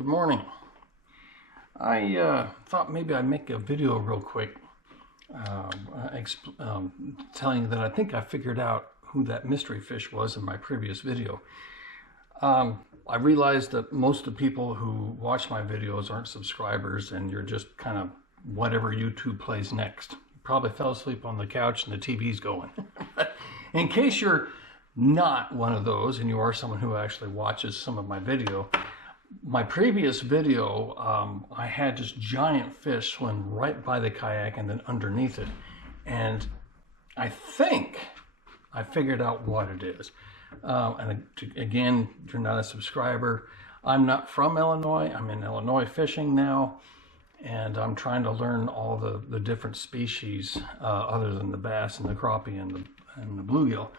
Good morning. I thought maybe I'd make a video real quick telling you that I think I figured out who that mystery fish was in my previous video. I realized that most of the people who watch my videos aren't subscribers and you're just kind of whatever YouTube plays next. You probably fell asleep on the couch and the TV's going. In case you're not one of those and you are someone who actually watches some of my video, my previous video, I had this giant fish swim right by the kayak and then underneath it. And I think I figured out what it is. Again, if you're not a subscriber, I'm not from Illinois. I'm in Illinois fishing now. And I'm trying to learn all the different species other than the bass and the crappie and the bluegill.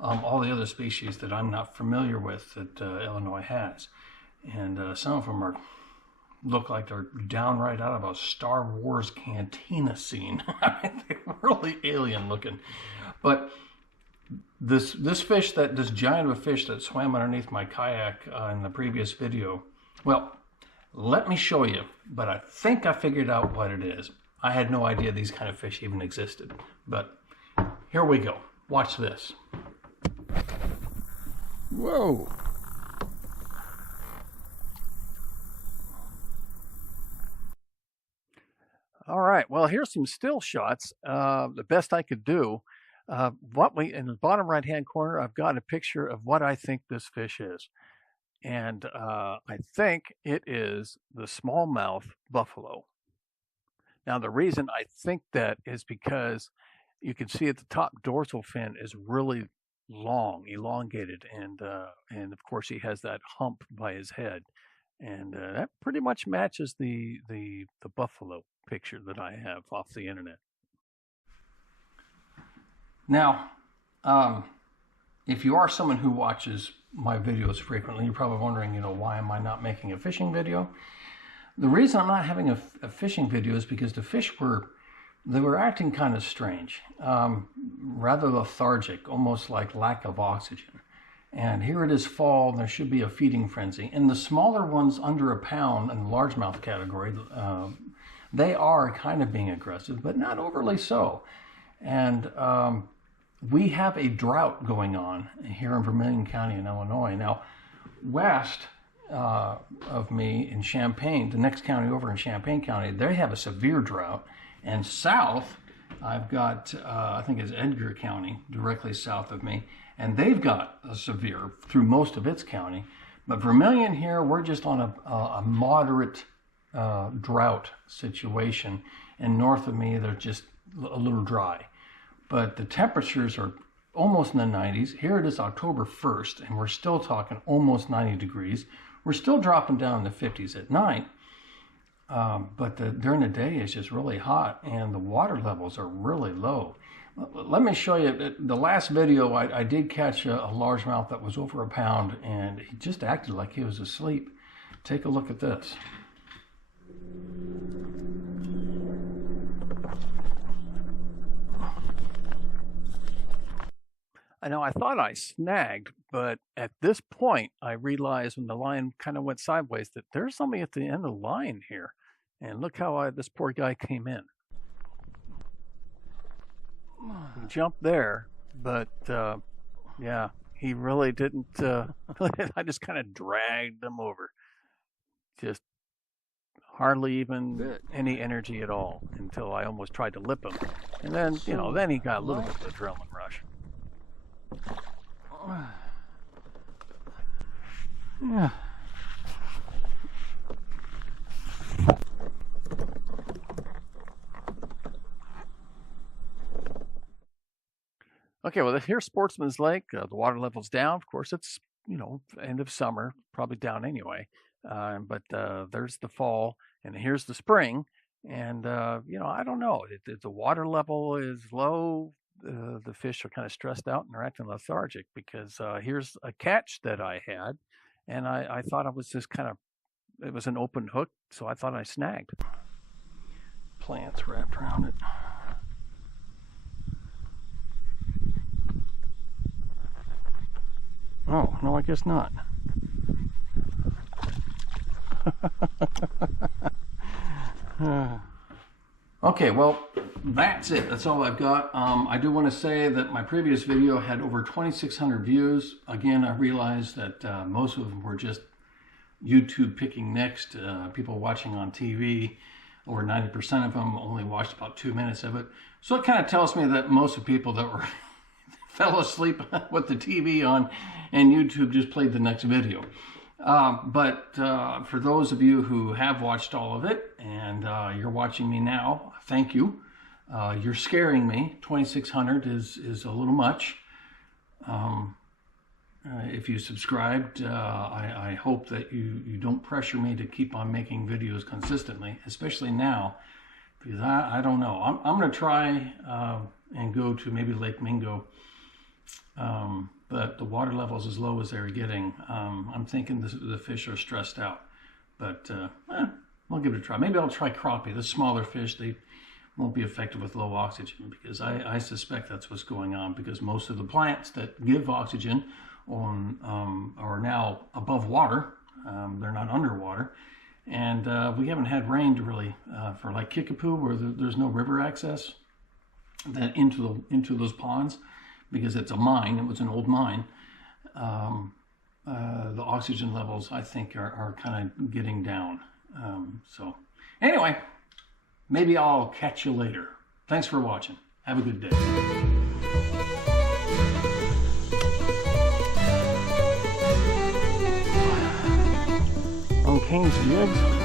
All the other species that I'm not familiar with that Illinois has. And some of them look like they're downright out of a Star Wars cantina scene. I mean, they're really alien looking. But this giant of a fish that swam underneath my kayak in the previous video, well, let me show you. But I think I figured out what it is. I had no idea these kind of fish even existed. But here we go. Watch this. Whoa. All right, well, here's some still shots, the best I could do. In the bottom right-hand corner, I've got a picture of what I think this fish is. And I think it is the smallmouth buffalo. Now, the reason I think that is because you can see at the top dorsal fin is really long, elongated, and of course he has that hump by his head. And that pretty much matches the buffalo picture that I have off the internet. Now, if you are someone who watches my videos frequently, you're probably wondering, why am I not making a fishing video? The reason I'm not having a fishing video is because the fish were acting kind of strange, rather lethargic, almost like lack of oxygen. And here it is fall, and there should be a feeding frenzy. And the smaller ones under a pound in the largemouth category, they are kind of being aggressive, but not overly so. And we have a drought going on here in Vermilion County in Illinois. Now, west of me in Champaign, the next county over in Champaign County, they have a severe drought. And south, I've got, I think it's Edgar County, directly south of me, and they've got a severe through most of its county. But Vermilion here, we're just on a moderate drought situation. And north of me, they're just a little dry. But the temperatures are almost in the 90s. Here it is October 1st, and we're still talking almost 90 degrees. We're still dropping down in the 50s at night. But during the day, it's just really hot, and the water levels are really low. Let me show you. The last video, I did catch a largemouth that was over a pound, and he just acted like he was asleep. Take a look at this. I know I thought I snagged, but at this point, I realized when the line kind of went sideways that there's somebody at the end of the line here. And look how this poor guy came in. He jumped there, but yeah, he really didn't. I just kind of dragged him over. Just hardly even any energy at all until I almost tried to lip him. And then, then he got a little bit of adrenaline rush. Yeah. Okay, well, here's Sportsman's Lake. The water level's down. Of course, it's, end of summer, probably down anyway. But there's the fall, and here's the spring. And, I don't know. The water level is low. The fish are kind of stressed out and they're acting lethargic because here's a catch that I had. And I thought it was just it was an open hook, so I thought I snagged. Plants wrapped around it. Oh, no, I guess not. Okay, well, that's it. That's all I've got. I do want to say that my previous video had over 2,600 views. Again, I realized that most of them were just YouTube picking next, people watching on TV. Over 90% of them only watched about 2 minutes of it. So it kind of tells me that most of the people that were fell asleep with the TV on and YouTube just played the next video. But for those of you who have watched all of it and you're watching me now, thank you. You're scaring me. 2,600 is a little much. If you subscribed, I hope that you don't pressure me to keep on making videos consistently, especially now, because I don't know. I'm going to try and go to maybe Lake Mingo, but the water level is as low as they're getting. I'm thinking the fish are stressed out, but I'll give it a try. Maybe I'll try crappie. The smaller fish, they won't be affected with low oxygen, because I suspect that's what's going on, because most of the plants that give oxygen are now above water. They're not underwater, and we haven't had rain to really for like Kickapoo, where there's no river access that into those ponds, because it's a mine. It was an old mine. The oxygen levels, I think, are kind of getting down. So anyway, maybe I'll catch you later. Thanks for watching. Have a good day. On Cane's Jigs.